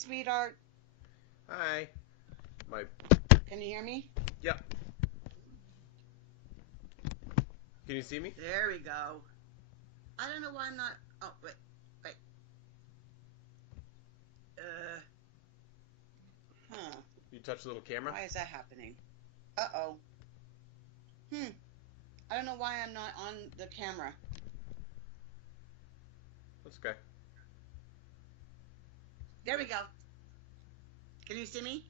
sweetheart. Hi. My. Can you hear me? Yep. Can you see me? There we go. I don't know why I'm not. Oh, wait. Wait. Huh. You touch the little camera? Why is that happening? Uh-oh. I don't know why I'm not on the camera. That's okay. There we go. Can you see me?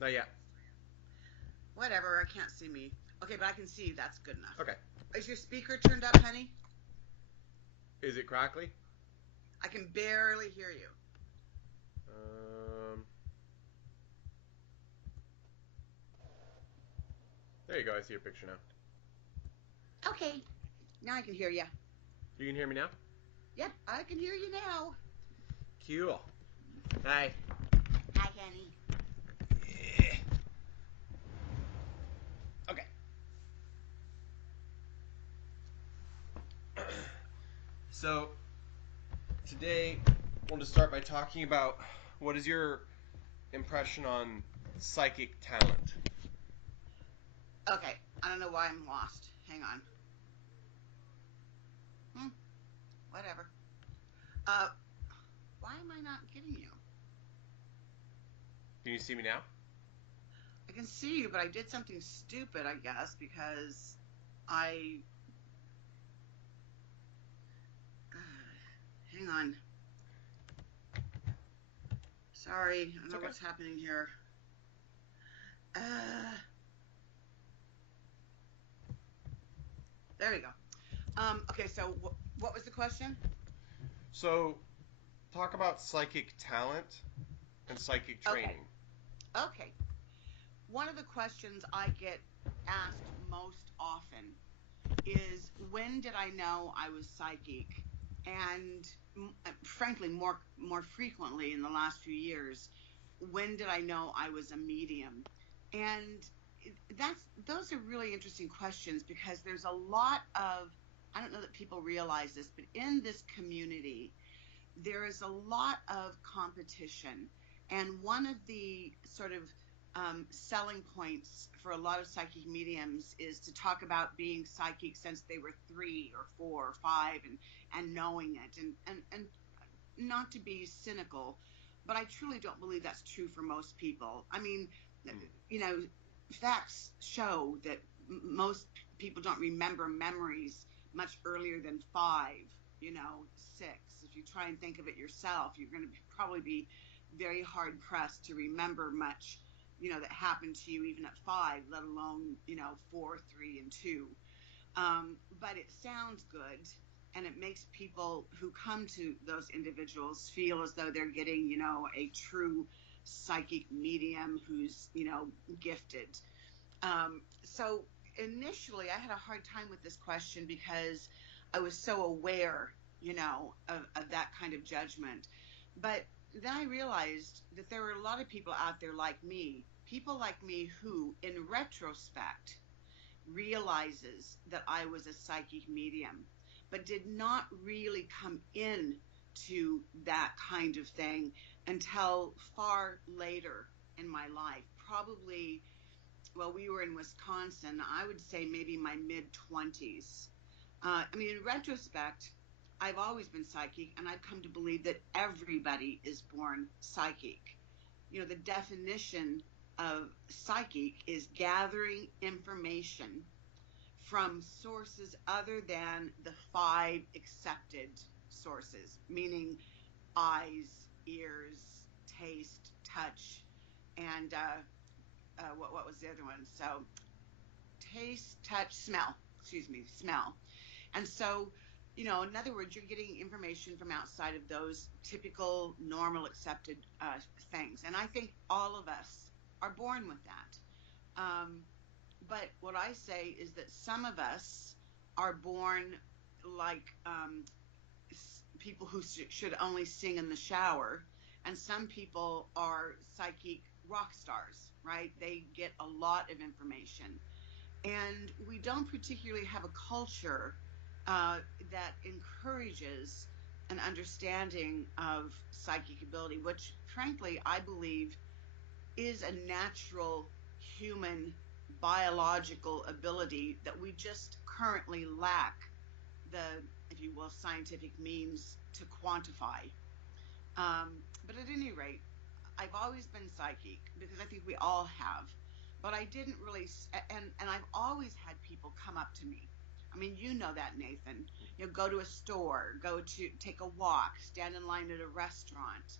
Not yet. Whatever, I can't see me. Okay, but I can see you. That's good enough. Okay. Is your speaker turned up, honey? Is it crackly? I can barely hear you. There you go. I see your picture now. Okay. Now I can hear you. You can hear me now? Yep, I can hear you now. Cool. Hi. Hi, honey. Okay. So, today, I want to start by talking about what is your impression on psychic talent? Okay, I don't know why I'm lost. Hang on. Whatever. Why am I not getting you? Can you see me now? I can see you, but I did something stupid, I guess, because I... hang on. Sorry, I don't know what's happening here. There we go. Okay, so what was the question? So, talk about psychic talent and psychic training. Okay. One of the questions I get asked most often is, when did I know I was psychic? And frankly, more frequently in the last few years, when did I know I was a medium? And those are really interesting questions, because there's a lot of, I don't know that people realize this, but in this community, there is a lot of competition. And one of the sort of selling points for a lot of psychic mediums is to talk about being psychic since they were 3 or 4 or 5 and knowing it. And not to be cynical, but I truly don't believe that's true for most people. I mean, facts show that most people don't remember memories much earlier than 5, 6. If you try and think of it yourself, you're going to probably be very hard pressed to remember much, that happened to you even at 5, let alone, 4, 3, and 2. But it sounds good, and it makes people who come to those individuals feel as though they're getting, a true psychic medium who's, gifted. So initially I had a hard time with this question, because I was so aware, of that kind of judgment. But then I realized that there were a lot of people out there people like me who, in retrospect, realizes that I was a psychic medium, but did not really come in to that kind of thing until far later in my life. Probably, well, we were in Wisconsin, I would say maybe my mid-20s. In retrospect, I've always been psychic, and I've come to believe that everybody is born psychic. The definition of psychic is gathering information from sources other than the 5 accepted sources, meaning eyes, ears, taste, touch, and what was the other one? So taste, touch, smell. Smell. And so, in other words, you're getting information from outside of those typical, normal, accepted things. And I think all of us are born with that. But what I say is that some of us are born like people who should only sing in the shower, and some people are psychic rock stars, right? They get a lot of information. And we don't particularly have a culture that encourages an understanding of psychic ability, which frankly I believe is a natural human biological ability that we just currently lack the, if you will, scientific means to quantify. But at any rate, I've always been psychic because I think we all have. But I didn't really, and I've always had people come up to me. I mean, you know that, Nathan. You know, go to a store, go to take a walk, stand in line at a restaurant.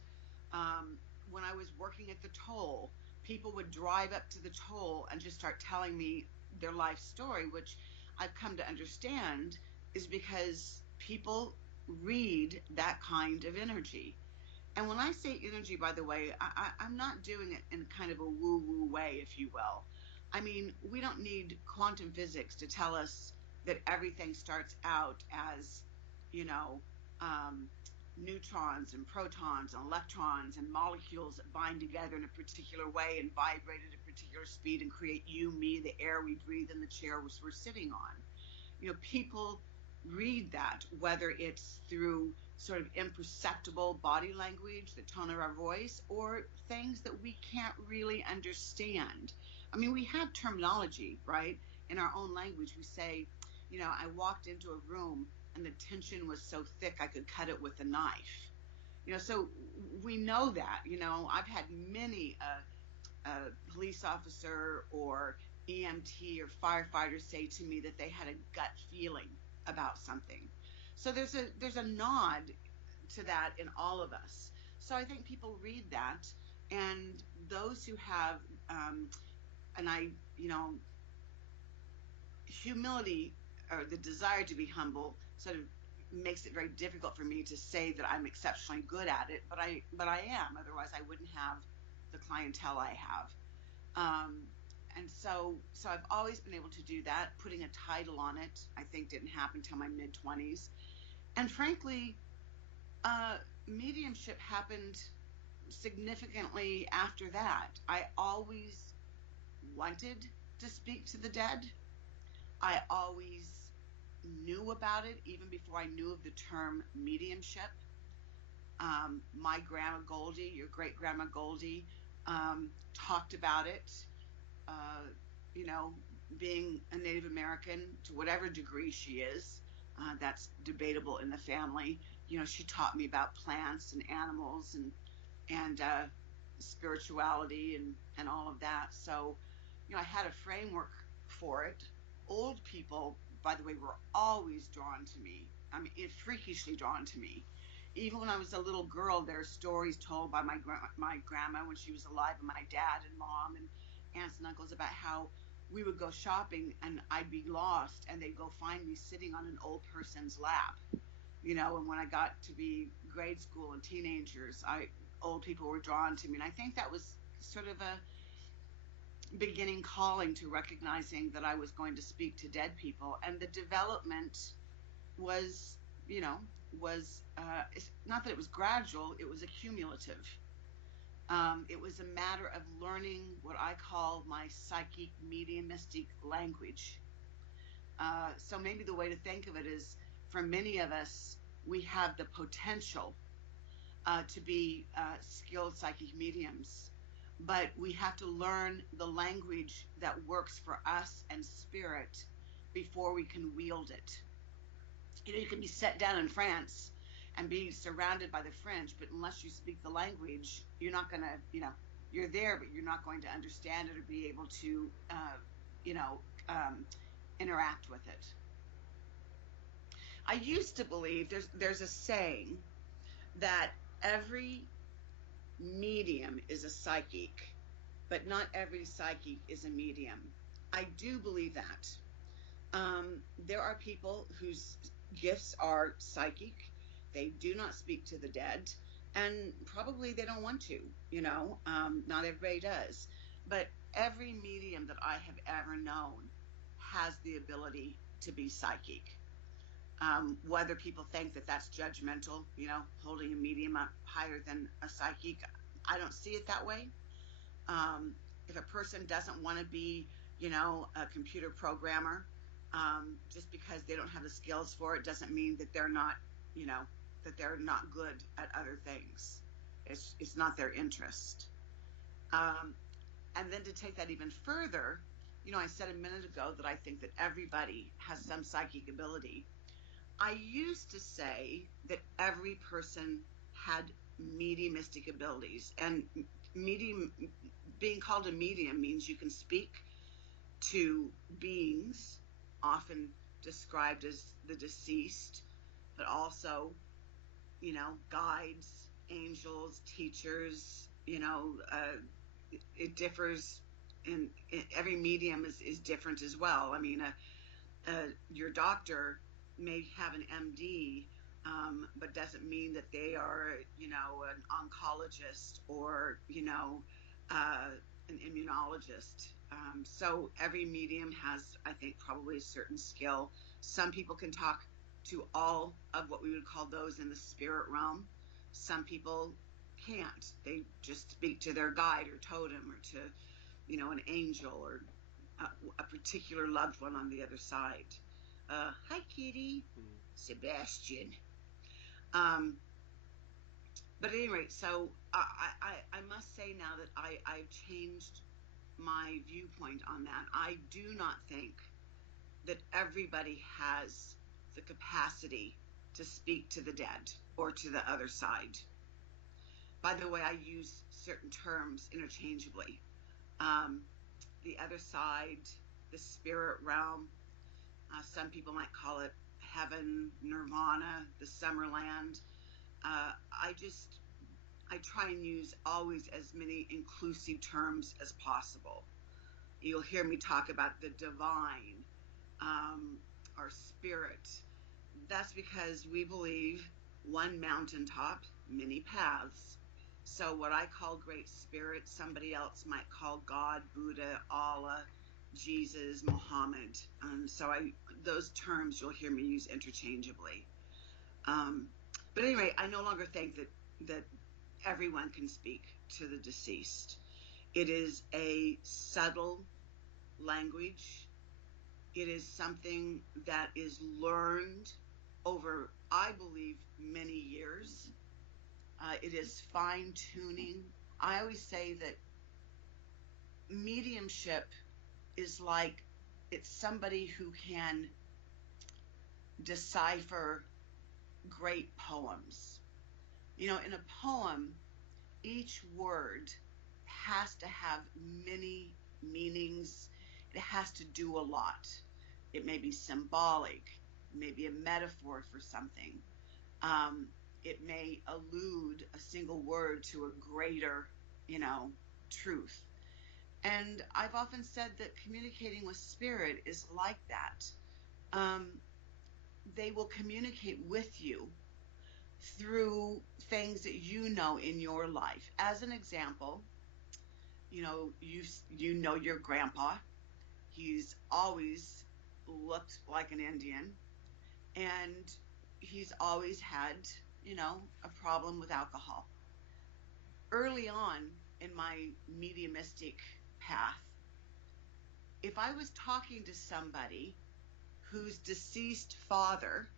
Um, when I was working at the toll, people would drive up to the toll and just start telling me their life story, which I've come to understand is because people read that kind of energy. And when I say energy, by the way, I'm not doing it in kind of a woo woo way, if you will. I mean, we don't need quantum physics to tell us that everything starts out as, you know, um, neutrons and protons and electrons and molecules that bind together in a particular way and vibrate at a particular speed and create you, me, the air we breathe, and the chair we're sitting on. You know, people read that, whether it's through sort of imperceptible body language, the tone of our voice, or things that we can't really understand. I mean, we have terminology, right? In our own language, we say, you know, I walked into a room and the tension was so thick I could cut it with a knife. You know, so we know that. You know, I've had many police officer or EMT or firefighter say to me that they had a gut feeling about something. So there's a nod to that in all of us. So I think people read that, and those who have, and I, you know, humility or the desire to be humble sort of makes it very difficult for me to say that I'm exceptionally good at it, but I am. Otherwise, I wouldn't have the clientele I have. Um, and so I've always been able to do that. Putting a title on it, I think, didn't happen till my mid 20s. And frankly, uh, mediumship happened significantly after that. I always wanted to speak to the dead. I always knew about it even before I knew of the term mediumship. My grandma Goldie, your great grandma Goldie, talked about it. Uh, you know, being a Native American to whatever degree she is, that's debatable in the family. You know, she taught me about plants and animals and spirituality and all of that. So, you know, I had a framework for it. Old people, by the way, were always drawn to me. I mean, freakishly drawn to me. Even when I was a little girl, there are stories told by my grandma when she was alive, and my dad and mom and aunts and uncles about how we would go shopping and I'd be lost and they'd go find me sitting on an old person's lap. You know, and when I got to be grade school and teenagers, I old people were drawn to me, and I think that was sort of a beginning calling to recognizing that I was going to speak to dead people. And the development was, you know, was it's not that it was gradual, it was accumulative. It was a matter of learning what I call my psychic mediumistic language. So maybe the way to think of it is, for many of us, we have the potential to be skilled psychic mediums, but we have to learn the language that works for us and spirit before we can wield it. You know, you can be set down in France and be surrounded by the French, but unless you speak the language, you're not going to, you know, you're there, but you're not going to understand it or be able to, you know, interact with it. I used to believe there's a saying that every medium is a psychic, but not every psychic is a medium. I do believe that. There are people whose gifts are psychic. They do not speak to the dead, and probably they don't want to, you know, not everybody does. But every medium that I have ever known has the ability to be psychic. Whether people think that that's judgmental, you know, holding a medium up higher than a psychic, I don't see it that way. If a person doesn't want to be, you know, a computer programmer, just because they don't have the skills for it doesn't mean that they're not, you know, that they're not good at other things. It's not their interest. Um, and then to take that even further, I said a minute ago that I think that everybody has some psychic ability. I used to say that every person had mediumistic abilities, and medium being called a medium means you can speak to beings, often described as the deceased, but also, guides, angels, teachers. It differs, in every medium is different as well. I mean, your doctor may have an MD, but doesn't mean that they are, an oncologist or, an immunologist. So every medium has, I think, probably a certain skill. Some people can talk to all of what we would call those in the spirit realm. Some people can't. They just speak to their guide or totem or to, an angel or a particular loved one on the other side. Hi, Kitty. Sebastian. Um, but at any rate, so I must say now that I've changed my viewpoint on that. I do not think that everybody has the capacity to speak to the dead or to the other side. By the way, I use certain terms interchangeably. Um, the other side, the spirit realm, some people might call it heaven, nirvana, the summerland. I try and use always as many inclusive terms as possible. You'll hear me talk about the divine, our spirit. That's because we believe one mountaintop, many paths. So what I call great spirit, somebody else might call God, Buddha, Allah, Jesus, Muhammad. So those terms you'll hear me use interchangeably. But anyway, I no longer think that everyone can speak to the deceased. It is a subtle language. It is something that is learned over, I believe, many years. It is fine tuning. I always say that mediumship is like it's somebody who can decipher great poems. In a poem, each word has to have many meanings. It has to do a lot. It may be symbolic, it may be a metaphor for something. It may allude a single word to a greater, truth. And I've often said that communicating with spirit is like that. They will communicate with you through things that you know in your life. As an example, you know your grandpa. He's always looked like an Indian, and he's always had, a problem with alcohol. Early on in my mediumistic path, if I was talking to somebody whose deceased father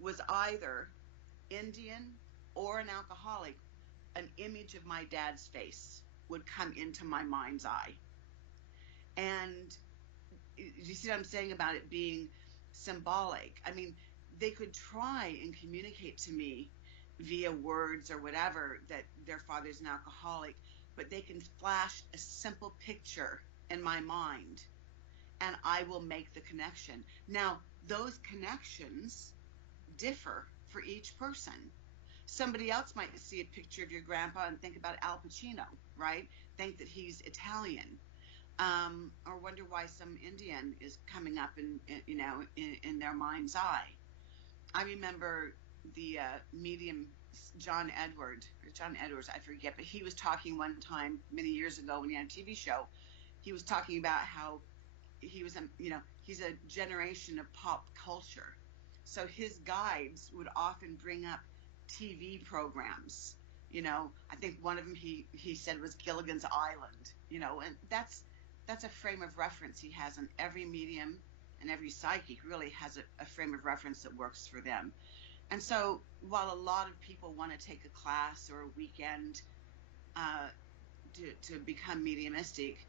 was either Indian or an alcoholic, an image of my dad's face would come into my mind's eye. And you see what I'm saying about it being symbolic? I mean, they could try and communicate to me via words or whatever that their father's an alcoholic, but they can flash a simple picture in my mind and I will make the connection. Now, those connections differ for each person. Somebody else might see a picture of your grandpa and think about Al Pacino, right? Think that he's Italian, or wonder why some Indian is coming up in their mind's eye. I remember the medium John Edwards, I forget, but he was talking one time many years ago when he had a TV show. He was talking about how he was, he's a generation of pop culture. So his guides would often bring up TV programs. I think one of them he said was Gilligan's Island. And that's a frame of reference he has, and every medium and every psychic really has a frame of reference that works for them. And so while a lot of people want to take a class or a weekend uh, to become mediumistic,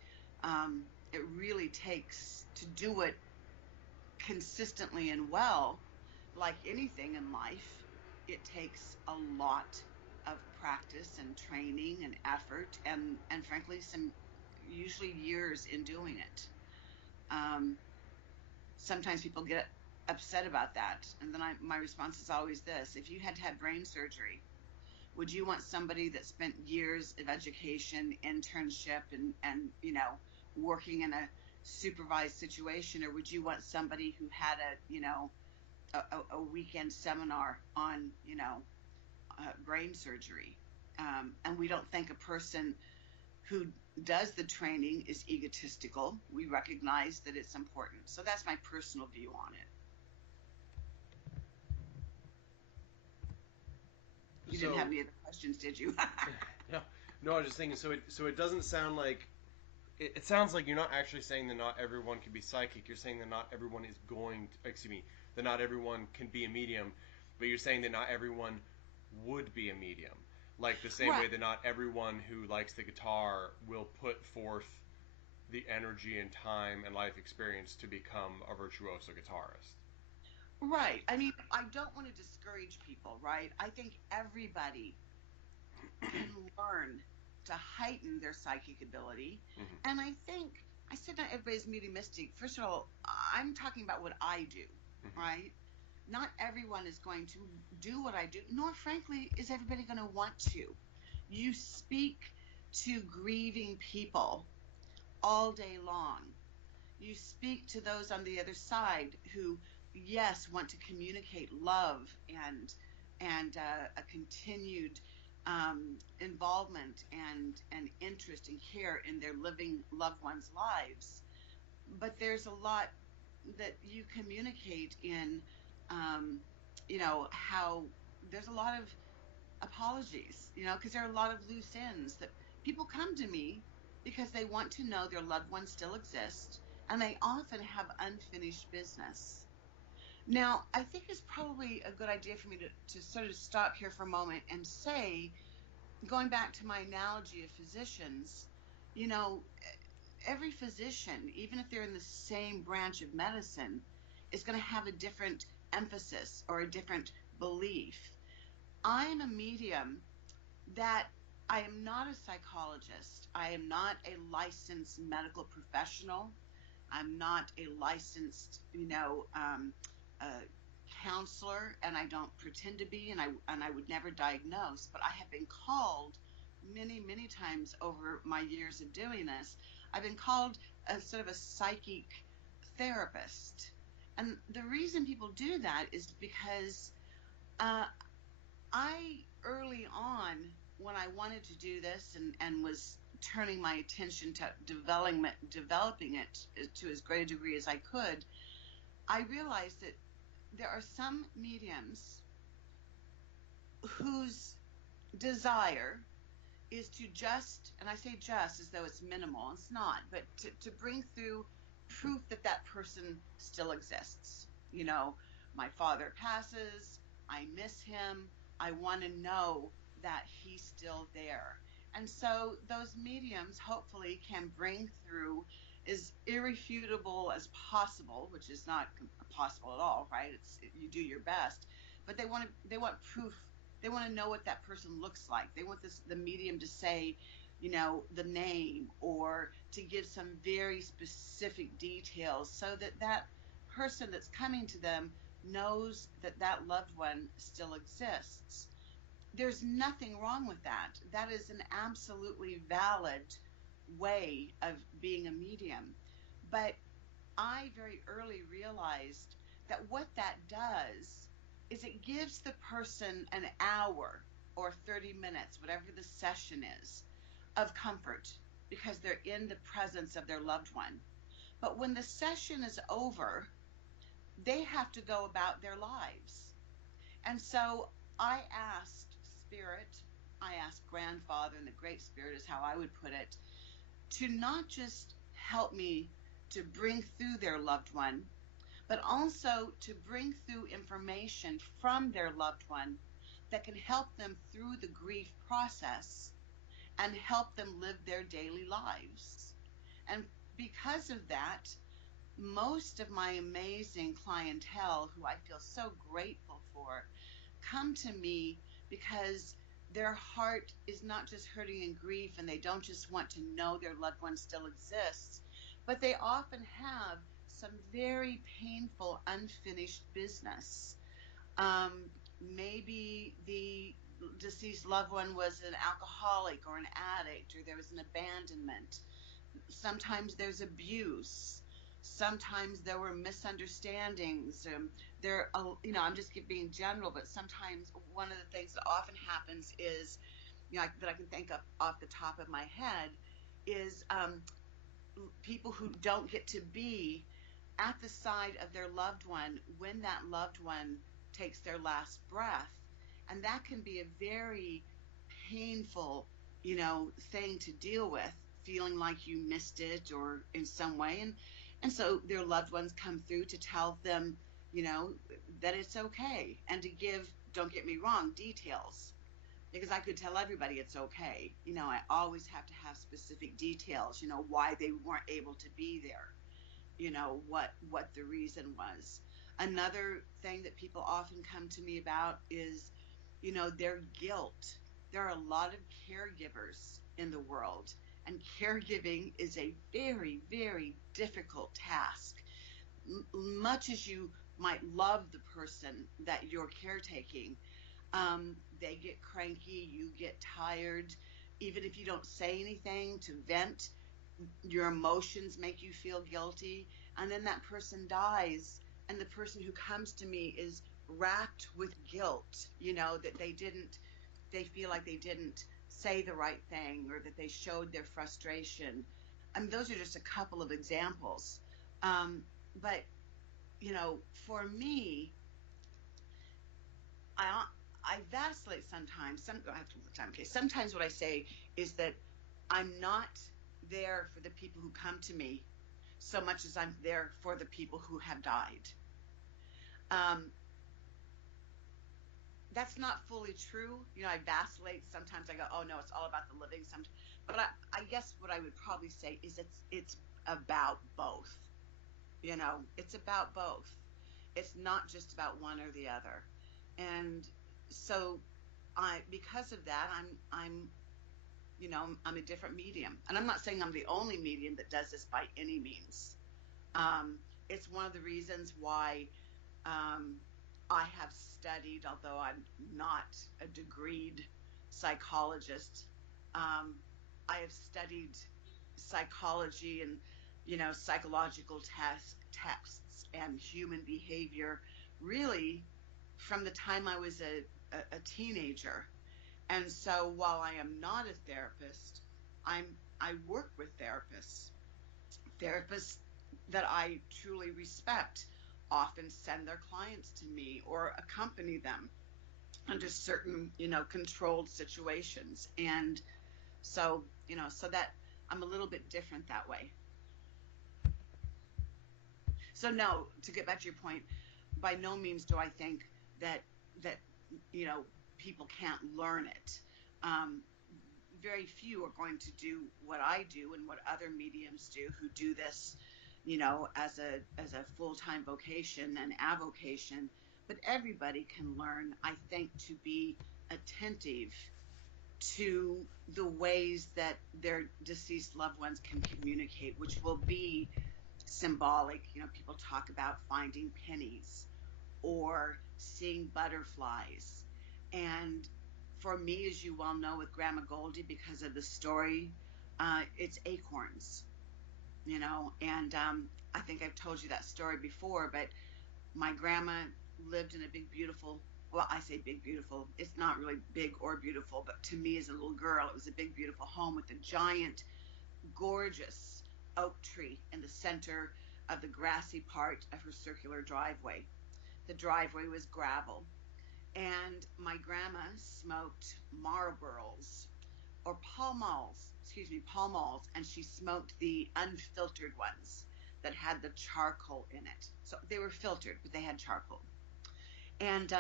it really takes to do it consistently and well, like anything in life, it takes a lot of practice and training and effort and frankly some usually years in doing it. Um, Sometimes people get upset about that, and then my response is always this: if you had to have brain surgery, would you want somebody that spent years of education, internship, and working in a supervised situation, or would you want somebody who had a weekend seminar on brain surgery? And we don't think a person who does the training is egotistical. We recognize that it's important. So that's my personal view on it. You didn't have any other questions, did you? No, no. I was just thinking. So it doesn't sound like it sounds like you're not actually saying that not everyone can be psychic. You're saying that not everyone is going to, excuse me, that not everyone can be a medium, but you're saying that not everyone would be a medium. Like the same way Right. that not everyone who likes the guitar will put forth the energy and time and life experience to become a virtuoso guitarist. Right. I mean, I don't want to discourage people, right? I think everybody can learn to heighten their psychic ability. Mm-hmm. And I think I said not everybody's mediumistic. First of all, I'm talking about what I do, Mm-hmm. right? Not everyone is going to do what I do, nor frankly is everybody going to want to. You speak to grieving people all day long. You speak to those on the other side who, yes, want to communicate love and a continued involvement and interest and care in their living loved ones' lives. But there's a lot that you communicate in, um, how there's a lot of apologies, because there are a lot of loose ends that people come to me because they want to know their loved ones still exist and they often have unfinished business. Now, I think it's probably a good idea for me to sort of stop here for a moment and say, going back to my analogy of physicians, you know, every physician, even if they're in the same branch of medicine, is going to have a different emphasis or a different belief. I'm a medium that I am not a psychologist. I am not a licensed medical professional. I'm not a licensed, uh, counselor, and I don't pretend to be, and I would never diagnose. But I have been called many, many times over my years of doing this. I've been called a sort of a psychic therapist, and the reason people do that is because uh, I early on, when I wanted to do this and was turning my attention to developing it to as great a degree as I could, I realized that there are some mediums whose desire is to just, and I say just as though it's minimal, it's not, but to bring through proof that that person still exists. You know, my father passes, I miss him, I want to know that he's still there. And so those mediums hopefully can bring through as irrefutable as possible, which is not possible at all, right? You do your best, but they want proof. They want to know what that person looks like. They want the medium to say, the name, or to give some very specific details so that that person that's coming to them knows that that loved one still exists. There's nothing wrong with that. That is an absolutely valid way of being a medium. But I very early realized that what that does is it gives the person an hour or 30 minutes, whatever the session is, of comfort because they're in the presence of their loved one. But when the session is over, they have to go about their lives. And so I asked Spirit, I asked Grandfather, and the Great Spirit is how I would put it, to not just help me to bring through their loved one, but also to bring through information from their loved one that can help them through the grief process and help them live their daily lives. And because of that, most of my amazing clientele, who I feel so grateful for, come to me because their heart is not just hurting in grief and they don't just want to know their loved one still exists, but they often have some very painful, unfinished business. Um, Maybe the deceased loved one was an alcoholic or an addict, or there was an abandonment. Sometimes there's abuse. Sometimes there were misunderstandings. I'm just being general, but sometimes one of the things that often happens is, that I can think of off the top of my head is people who don't get to be at the side of their loved one when that loved one takes their last breath. And that can be a very painful, thing to deal with, feeling like you missed it or in some way. And so their loved ones come through to tell them, that it's okay, and to give, don't get me wrong, details, because I could tell everybody it's okay. I always have to have specific details, why they weren't able to be there, what the reason was. Another thing that people often come to me about is, their guilt. There are a lot of caregivers in the world, and caregiving is a very, very difficult task. Much as you might love the person that you're caretaking, they get cranky, you get tired. Even if you don't say anything to vent, your emotions make you feel guilty, and then that person dies, and the person who comes to me is racked with guilt, that they feel like they didn't say the right thing, or that they showed their frustration. I mean, those are just a couple of examples. But for me, I I vacillate sometimes. I have to look at the time. Okay, sometimes what I say is that I'm not there for the people who come to me so much as I'm there for the people who have died. Um, that's not fully true. I vacillate. Sometimes I go, oh no, it's all about the living. But I guess what I would probably say is it's about both. It's about both. It's not just about one or the other. And so because of that, I'm a different medium. And I'm not saying I'm the only medium that does this by any means. It's one of the reasons why um, I have studied, although I'm not a degreed psychologist. I have studied psychology and psychological texts and human behavior really from the time I was a teenager. And so while I am not a therapist, I'm I work with therapists that I truly respect often send their clients to me or accompany them under certain, controlled situations. And so, so that I'm a little bit different that way. So no, to get back to your point, by no means do I think that you know people can't learn it. Um, Very few are going to do what I do and what other mediums do who do this, as a full time vocation and avocation. But everybody can learn, I think, to be attentive to the ways that their deceased loved ones can communicate, which will be symbolic. People talk about finding pennies or seeing butterflies. And for me, as you well know, with Grandma Goldie, because of the story, it's acorns, and I think I've told you that story before, but my grandma lived in a big, beautiful, well, I say big, beautiful. It's not really big or beautiful, but to me as a little girl, it was a big, beautiful home with a giant, gorgeous oak tree in the center of the grassy part of her circular driveway. The driveway was gravel, and my grandma smoked Marlboros or Pall Malls, and she smoked the unfiltered ones, that had the charcoal in it. So they were filtered, but they had charcoal. And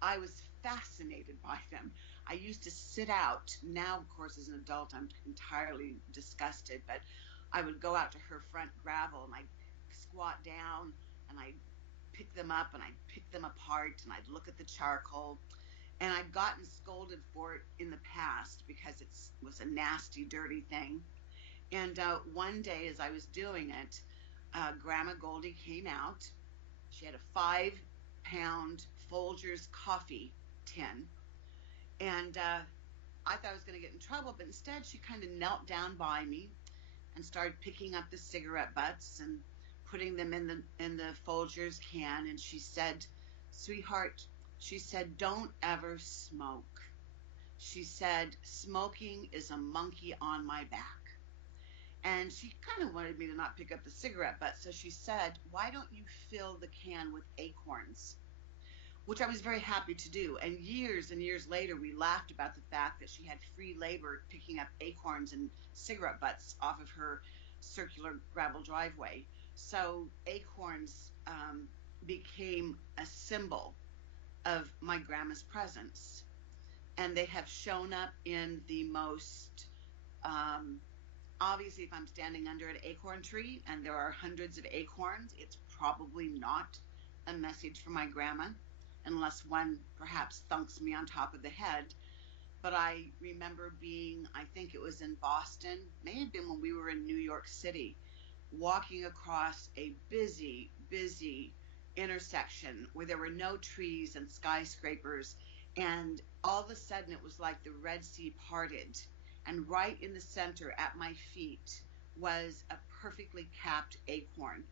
I was fascinated by them. I used to sit out. Now, of course, as an adult, I'm entirely disgusted. But I would go out to her front gravel and I'd squat down and I'd pick them up and I'd pick them apart and I'd look at the charcoal. And I'd gotten scolded for it in the past because it was a nasty, dirty thing. And one day, as I was doing it, Grandma Goldie came out. She had a 5-pound Folgers coffee tin, and I thought I was going to get in trouble, but instead she kind of knelt down by me and started picking up the cigarette butts and putting them in the Folgers can, and she said, "Sweetheart," she said, "don't ever smoke." She said, "Smoking is a monkey on my back." And she kind of wanted me to not pick up the cigarette butt, so she said, "Why don't you fill the can with acorns?" Which I was very happy to do. And years later, we laughed about the fact that she had free labor picking up acorns and cigarette butts off of her circular gravel driveway. So acorns became a symbol of my grandma's presence. And they have shown up in the most obviously, if I'm standing under an acorn tree and there are hundreds of acorns, it's probably not a message for my grandma, unless one perhaps thunks me on top of the head. But I remember being, I think it was in Boston, may have been when we were in New York City, walking across a busy, busy intersection where there were no trees and skyscrapers, and all of a sudden it was like the Red Sea parted. And right in the center at my feet was a perfectly capped acorn.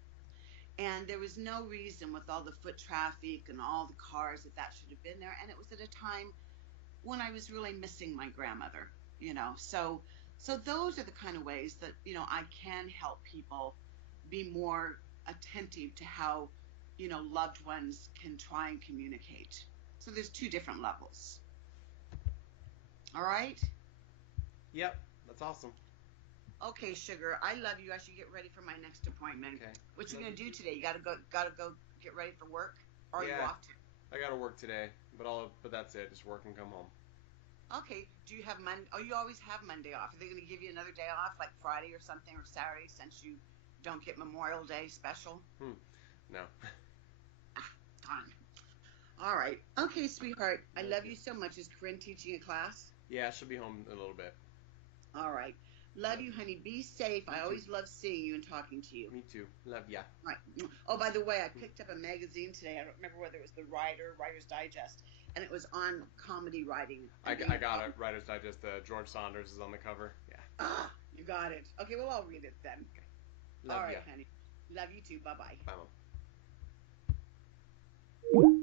And there was no reason with all the foot traffic and all the cars that should have been there. And it was at a time when I was really missing my grandmother, you know. So those are the kind of ways that, you know, I can help people be more attentive to how, you know, loved ones can try and communicate. So there's two different levels. All right? Yep, that's awesome. Okay, sugar. I love you. I should get ready for my next appointment. Okay. What you gonna do today? You gotta go get ready for work, or yeah, you off to? I gotta work today, but that's it. Just work and come home. Okay. Do you have Monday? Oh, you always have Monday off. Are they gonna give you another day off, like Friday or something, or Saturday, since you don't get Memorial Day special? No. Darn. All right. Okay, sweetheart. I love you so much. Is Corinne teaching a class? Yeah, she'll be home in a little bit. All right. Love you, honey. Be safe. I always love seeing you and talking to you. Me too. Love ya. Right. Oh, by the way, I picked up a magazine today. I don't remember whether it was the Writer's Digest, and it was on comedy writing. I got it. Writer's Digest. George Saunders is on the cover. Yeah. Ah, you got it. Okay, well, I'll read it then. Love All right, ya. honey. Love you too. Bye-bye. Bye, Mom.